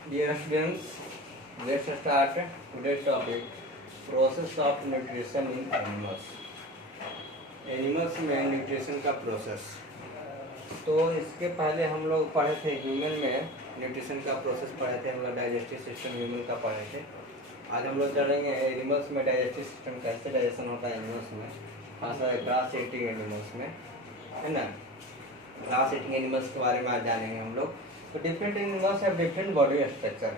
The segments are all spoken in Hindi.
Dear students, let's start today's topic process of nutrition in animals. Animals में न्यूट्रिशन का प्रोसेस। तो इसके पहले हम लोग पढ़े थे ह्यूमन में न्यूट्रिशन का प्रोसेस पढ़े थे, हम लोग डाइजेस्टिव सिस्टम ह्यूमन का पढ़े थे। आज हम लोग चलेंगे एनिमल्स में डाइजेस्टिव सिस्टम कैसे डाइजेशन होता है एनिमल्स में, खासकर ग्रास ईटिंग एनिमल्स में, है ना। ग्रास ईटिंग एनिमल्स के बारे में आज जानेंगे हम लोग। तो different animals have different body structure,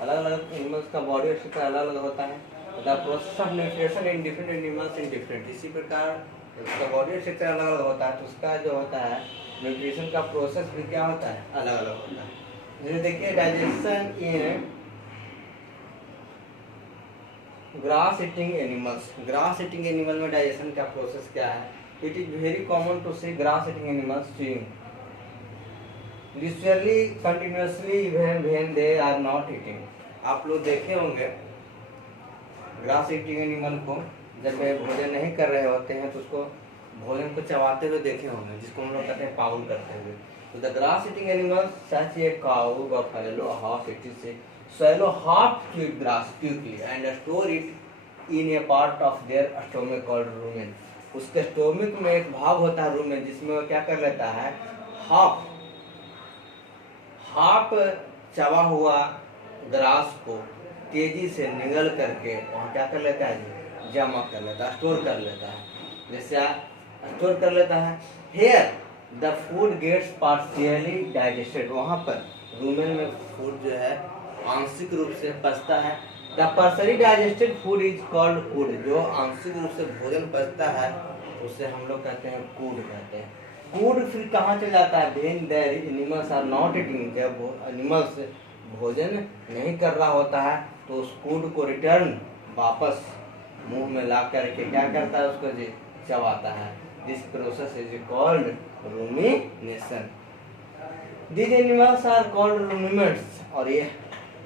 अलग अलग एनिमल्स का बॉडी स्ट्रक्चर अलग अलग होता है। The process of nutrition in different animals in different, इसी प्रकार उसका बॉडी स्ट्रक्चर अलग अलग होता है तो उसका जो होता है न्यूट्रिशन का प्रोसेस भी क्या होता है, अलग अलग होता है। जैसे देखिए digestion in grass eating animals, grass eating animal में डाइजेशन का प्रोसेस क्या है। It is very common to see grass eating animals chewing literally continuously when they are not eating। आप लोग देखे होंगे ग्रास ईटिंग एनिमल को जब वे भोजन नहीं कर रहे होते हैं तो उसको भोजन को चबाते हुए देखे होंगे, जिसको हम लोग कहते हैं पाउल करते हुए। तो the grass eating animals such A cow buffalo half it is swallow half chewed grass quickly and store it in a part of their stomach called rumen। उसके स्टोमिक में एक भाग होता है रूमेन, जिसमें वो क्या कर लेता है, हाफ चबा हुआ ग्रास को तेजी से निगल करके वहाँ क्या कर लेता है, जमा कर लेता है, स्टोर कर लेता है। जैसे स्टोर कर लेता है, here the food gets partially digested, वहाँ पर रूमेन में फूड जो है आंशिक रूप से पचता है। The partially digested food is called food, जो आंशिक रूप से भोजन पचता है उसे हम लोग कहते हैं फूड कहते हैं। फूड फिर कहाँ चल जाता है, when the animals are not eating, जब एनिमल्स भोजन नहीं कर रहा होता है तो उस फूड को रिटर्न वापस मुंह में ला करके क्या करता है, उसको चबाता है। This process is called rumination. This animals are called ruminates, और ये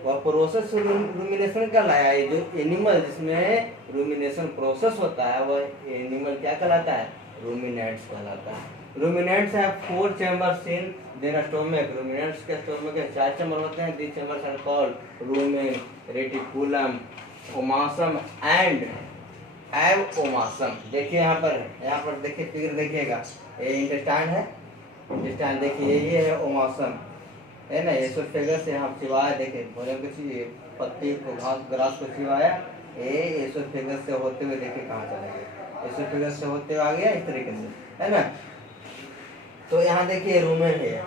वह प्रोसेस रूमिनेशन कहलाया है। जो एनिमल जिसमें रूमिनेशन प्रोसेस होता है वह एनिमल क्या कहलाता है, रूमिनेट्स कहलाता है। Ruminants have 4 chambers in their stomach, ruminants के स्टोमक के 4 चैम्बर होते हैं। These chambers are called rumen, reticulum, omasum and abomasum. देखिए यहाँ पर देखिए फिगर देखिएगा, ये इंटेस्टाइन है, इंटेस्टाइन देखिए ये है ओमासम, है ना। एसोफेगस से यहाँ चिवाया, देखिए भोजन को पत्ती को ग्रास को चिवाया, ये एसोफेगस से होते हुए देखिए कहाँ चला गया, एसोफेगस से होते हुए आ गया इस तरीके से, है ना। तो यहाँ देखिए रूमेन है,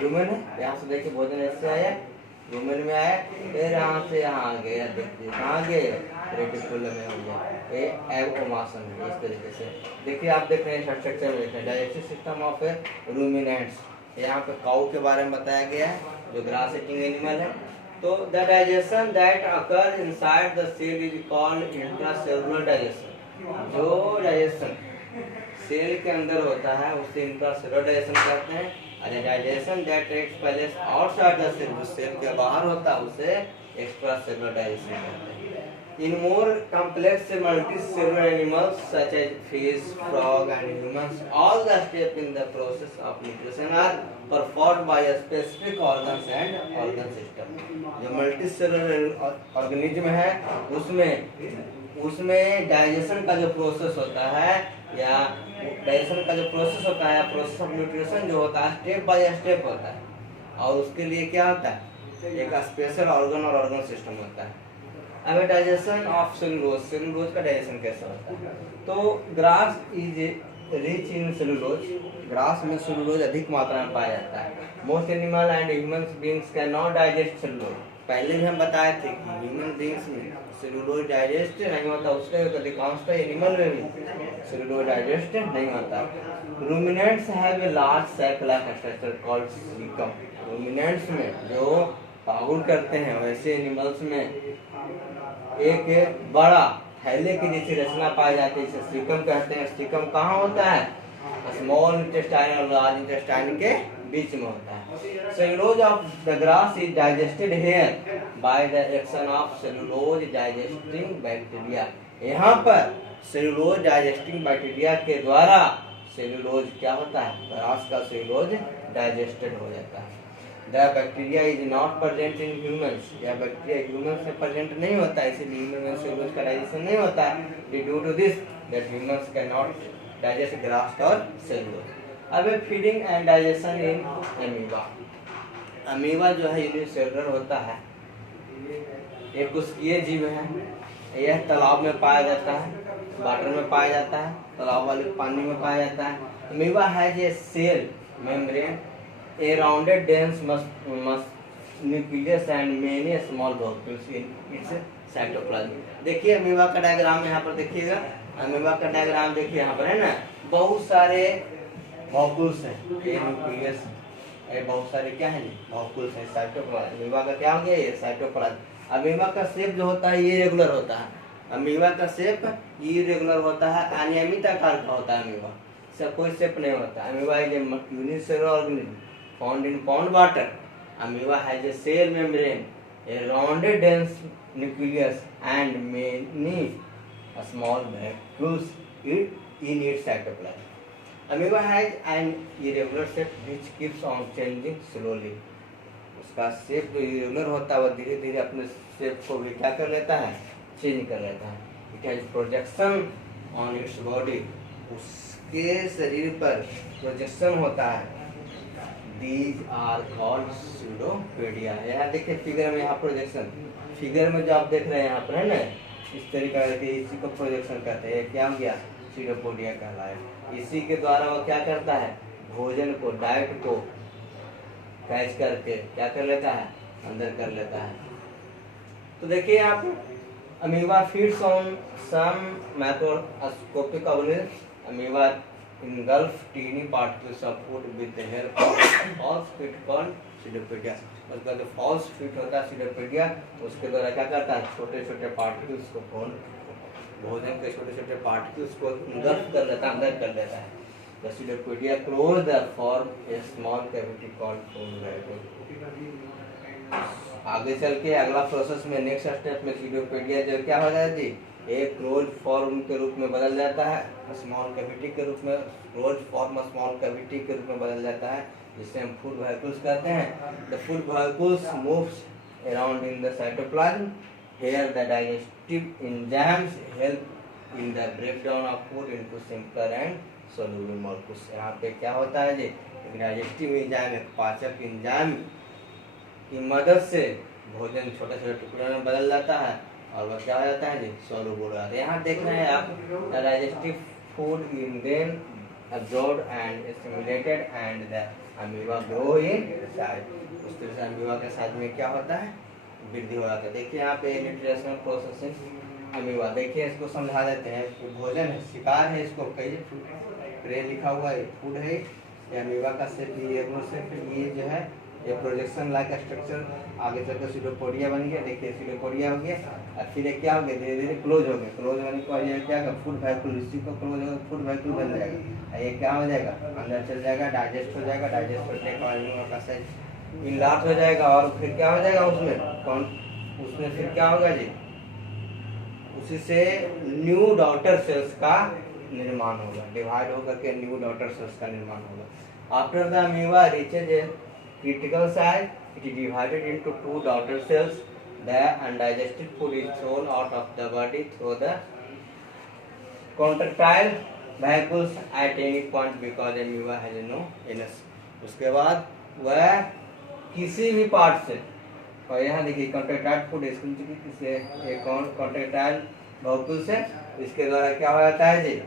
रूमेन है, यहाँ से देखिए भोजन ऐसे आया, रूमेन में आया, फिर यहाँ से यहाँ आ गया, देखिए कहाँ गए, रेटिकुलम में हो गया, ये एवोमासम है। इस तरीके से देखिए आप देख रहे हैं स्ट्रक्चर में देख रहे हैं डाइजेस्टिव सिस्टम ऑफ रूमिनेंट्स। यहाँ पे काऊ के बारे में बताया गया है जो ग्रास ईटिंग एनिमल है। तो the digestion that occur inside the cell is called intracellular digestion. जो डाइजेशन सेल के अंदर होता है उसे इंट्रासेलुलर डाइजेशन कहते हैं। और digestion that takes place outside the cell, जो सेल के बाहर होता है उसे एक्स्ट्रासेलुलर डाइजेशन कहते हैं। In more complex multicellular animals such as fish, frog and humans, all the steps in the process of nutrition are performed by a specific organs and organ system। जो multicellular organism है उसमें डाइजेशन का जो प्रोसेस होता है या डाइजेशन का जो प्रोसेस होता है, प्रोसेस ऑफ न्यूट्रिशन जो होता है स्टेप बाय स्टेप होता है, और उसके लिए क्या होता है, एक स्पेशल ऑर्गन और ऑर्गन सिस्टम होता है। अब डाइजेशन ऑफ सेलुलोज, सेलुलोज का डाइजेशन कैसा होता है। तो grass is rich in cellulose, grass में सेलुलोज अधिक मात्रा में पाया जाता है। Most animal and human beings can not digest cellulose. पहले भी हम बताए थे कि ह्यूमन बीइंग्स में सेलुलोज डाइजेस्ट नहीं होता, उसके अधिकांशतः एनिमल में भी सेलुलोज डाइजेस्ट नहीं होता। Ruminants have a large sac like structure called caecum. Ruminants में जो पाउल करते हैं वैसे एनिमल्स में एक बड़ा थैले की जैसी रचना पाई जाती है, इसे सीकम कहते हैं। सीकम कहाँ होता है, स्मॉल इंटेस्टाइन और लार्ज इंटेस्टाइन के बीच में होता है। Cellulose of the grass is digested here by the action of cellulose digesting bacteria. यहाँ पर सेलुलोज डाइजेस्टिंग बैक्टीरिया के द्वारा सेलुलोज क्या होता है, ग्रास का सेलुलोज डाइजेस्टेड हो जाता है। The bacteria is not present in humans, यह बैक्टीरिया ह्यूमंस में प्रेजेंट नहीं होता है, इसीलिए ह्यूमन में सेलुलोज का डाइजेशन नहीं होता है। Due to this that humans can not digest grass और सेलुलोज। अब feeding and digestion in amoeba. Amoeba जो है यूनिसेलुलर होता है, एक कोशिकीय जीव है। यह तालाब में पाया जाता है, वाटर में पाया जाता है, तालाब वाले पानी में पाया जाता है। Amoeba has a cell membrane, a rounded dense nucleus and many small vacuoles in its cytoplasm. देखिए अमीबा का डायग्राम यहाँ पर देखिएगा, अमीबा का डायग्राम देखिए यहाँ पर है ना, बहुत सारे वॉक्यूल्स हैं, ये न्यूक्लियस, ये बहुत सारे क्या है वॉक्यूल्स हैं, साइटोप्लाज्म। अमीबा का क्या हो गया, ये साइटोप्लाज्म। अमीबा का शेप जो होता है ये रेगुलर होता है, अमीबा का शेप इरेगुलर होता है, अनियमित आकार का होता है अमीबा, सब कोई शेप नहीं होता। Amoeba is a unicellular organism found in pond water. Amoeba has a cell membrane, a rounded dense nucleus and many small vacuoles in its cytoplasm. Amoeba has an irregular shape which keeps on changing slowly. उसका शेप जो इरेगुलर होता है वो धीरे धीरे अपने शेप को भी क्या कर लेता है, चेंज कर लेता है। It has projection on its body, उसके शरीर पर प्रोजेक्शन होता है। These are called pseudopodia। यहाँ देखिए फिगर में, यहाँ प्रोजेक्शन फिगर में जो आप देख रहे हैं यहाँ पर है ना, इस तरीका से इसी को प्रोजेक्शन कहते हैं। क्या हो गया, स्यूडोपोडिया कहलाए। इसी के द्वारा वो क्या करता है, भोजन को, डाइट को कैच करके क्या कर लेता है, अंदर कर लेता है। तो देखिए आप, amoeba feeds on some macroscopic organism. Amoeba engulf teeny particles of food with the help of false feet called pseudopodia। मतलब जो false feet होता है pseudopodia, उसके द्वारा क्या करता है, छोटे छोटे पार्टिकल्स को, भोजन के छोटे छोटे पार्टिकल्स को engulf कर लेता है, अंदर कर लेता है। The pseudopodia close the form a small cavity called food vacuole। आगे चल के अगला प्रोसेस में, नेक्स्ट स्टेप में pseudopodia जो क्या हो जाता है जी, एक क्लोज फॉर्म के रूप में बदल जाता है, स्मॉल कैविटी के रूप में, क्लोज फॉर्म स्मॉल कैविटी के रूप में बदल जाता है, जिसे हम फूड वेहिकल्स कहते हैं। The food vehicles moves around in the cytoplasm, here the digestive enzymes help in the breakdown of food into simpler and soluble molecules. यहाँ पे क्या होता है जी, डाइजेस्टिव एंजाइम, एक पाचक एंजाइम की मदद से भोजन छोटे छोटे टुकड़ों में बदल जाता है और वह क्या हो जाता है जी, सोल्यूबल हो जाता है। यहाँ देख रहे हैं आप, digestive food in then absorbed and assimilated and the amoeba grow in size. उस तरह से अमीबा के साइज में क्या होता है, वृद्धि हो जाता है। देखिए यहाँ पे न्यूट्रिशनल प्रोसेसिंग अमीबा, देखिए इसको समझा देते हैं। भोजन है, शिकार है, इसको कई प्रे लिखा हुआ है, फूड है। ये अमीबा का शेप, ये जो है ये प्रोजेक्शन लाइक स्ट्रक्चर आगे चलकर स्यूडोपोडिया बन गया। देखिए स्यूडोपोडिया हो गया और फिर क्या हो गया, धीरे धीरे क्लोज हो गया। क्लोज होने के बाद ये क्या होगा, फूड वेहिकल, इसी को क्लोज होगा, फूड वेहिकल बन जाएगा। ये क्या हो जाएगा, अंदर चल जाएगा, डाइजेस्ट हो जाएगा। डाइजेस्ट होने के बाद अमीबा का साइज इनलाट हो जाएगा और फिर क्या हो जाएगा, उसमें फिर क्या होगा जी, उसी से न्यू डॉटर सेल्स का निर्माण होगा, डिवाइड होकर के न्यू डॉटर सेल्स का निर्माण होगा। After the amoeba reaches A critical size, it is divided into two daughter cells. The undigested food is thrown out of the body through the contractile vehicles at any point because amoeba has no anus। उसके बाद वह किसी भी पार्ट से, और यहाँ देखिए कॉन्ट्रैक्टाइल फूड इससे एक कॉन्ट्रैक्टाइल वैक्यूल से, इसके द्वारा क्या हो जाता है जी,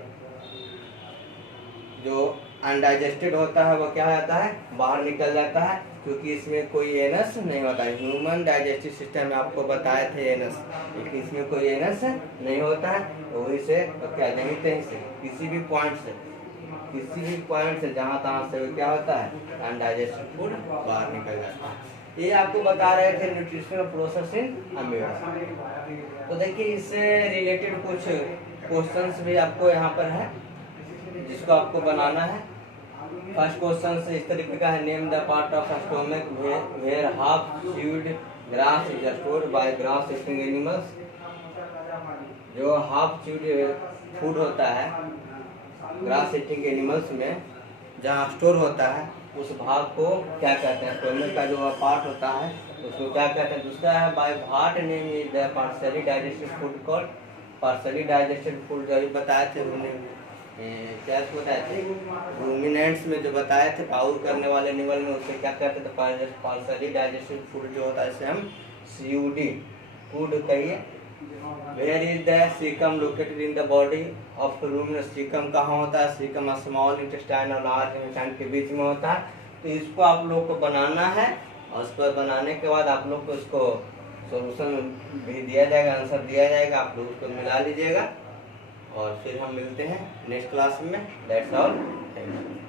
जो अनडाइजेस्टेड होता है वो क्या हो जाता है, बाहर निकल जाता है, क्योंकि इसमें कोई एनस नहीं होता है। ह्यूमन डाइजेस्टिव सिस्टम में आपको बताए थे एनस, लेकिन इसमें कोई एनस नहीं होता है। तो वही से तो क्या नहीं थे, से किसी भी पॉइंट से जहाँ तहाँ से क्या होता है, अनडाइजेस्टेड फूड बाहर निकल जाता है। ये आपको बता रहे थे न्यूट्रिशनल प्रोसेस इन अमीबा। तो देखिए इससे रिलेटेड कुछ क्वेश्चंस भी आपको यहाँ पर है, जिसको आपको बनाना है। फर्स्ट क्वेश्चन से इस तरीके का है, name the part of stomach where half chewed grass is stored by grass eating animals. जो हाफ च्यूड फूड होता है ग्रास ईटिंग एनिमल्स में, जहाँ स्टोर होता है उस भाग को क्या कहते हैं, स्टोमक का जो पार्ट होता है उसको क्या कहते हैं। दूसरा है by what name is the partially digested food called. Partially digested food जो अभी बताए थे हमने, क्या इसको बताए थे, रूमिनेंट्स में जो बताए थे पाउर करने वाले एनिमल में, उससे क्या कहते थे, पार्शियली डाइजेस्टेड फूड जो होता है इसे हम सीयूडी फूड कहिए। Where is the caecum located in the body of ruminant. Caecum कहाँ होता है, सीकम स्मॉल इंटेस्टाइन और लार्ज इंटेस्टाइन के बीच में होता है। तो इसको आप लोग को बनाना है और उस पर बनाने के बाद आप लोग को इसको सॉल्यूशन भी दिया जाएगा, आंसर दिया जाएगा, आप लोग उसको मिला लीजिएगा और फिर हम मिलते हैं नेक्स्ट क्लास में। That's all, thank you.